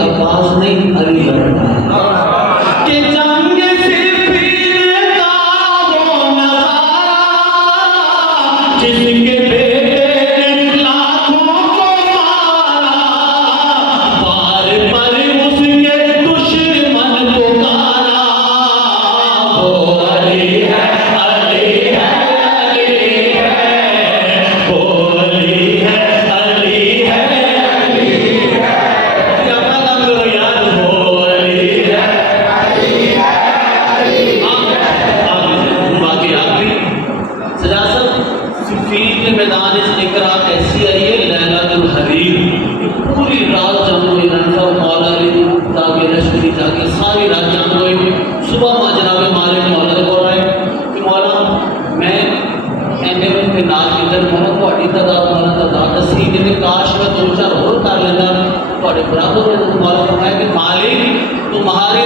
अब्बास नहीं अली लड़ना है कि जंग सिफीन का वो नज़ारा जिसके बेटे ने लाखों को मारा, पार पर उसके दुश्मन पुकारा, वो अली है अली है अली है, वो अली है अली है अली है। मैदान इकरा ऐसी आई है लैलातुल हरीर, पूरी रात जंग हुई रनसा मौला जाके लश्करी जाके सारी रात जंग हुई। सुबह माँ जनाब मालिक मौला को बोल रहे कि मौला मैं एंडेवन के नाल इधर मौला थोड़ी तादाद दसी कहते काश मैं 2-4 और कर लेता थोड़े बराबर। मौला फरमाया कि मालिक तुम्हारे